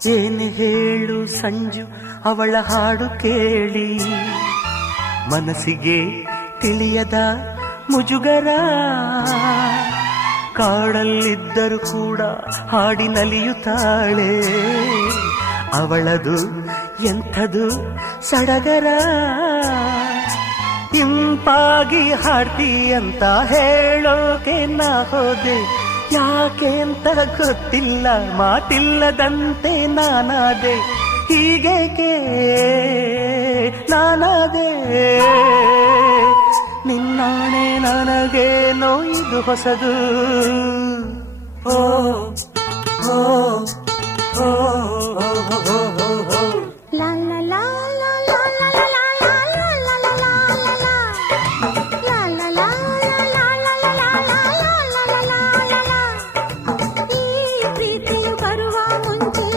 ಏನು ಹೇಳು ಸಂಜು ಅವಳ ಹಾಡು ಕೇಳಿ, ಮನಸ್ಸಿಗೆ ತಿಳಿಯದ ಮುಜುಗರ. ಕಾಡಲ್ಲಿದ್ದರೂ ಕೂಡ ಹಾಡಿ ನಲಿಯುತ್ತಾಳೆ, ಅವಳದು ಎಂಥದು ಸಡಗರ. ಇಂಪಾಗಿ ಹಾಡ್ತಿ ಅಂತ ಹೇಳೋಕೆ ನಾ ಹೋದೆ, ಯಾಕೆ ಅಂತ ಗೊತ್ತಿಲ್ಲ, ಮಾತಿಲ್ಲದಂತೆ ನಾನಾದೆ. ಹೀಗೇಕೆ ನಾನಾದೆ, ನಿನ್ನಾಣೆ ನನಗೇನೋ ಇದು ಹೊಸದು. ಓ ಓ ಓ ಓ ಓ ಓ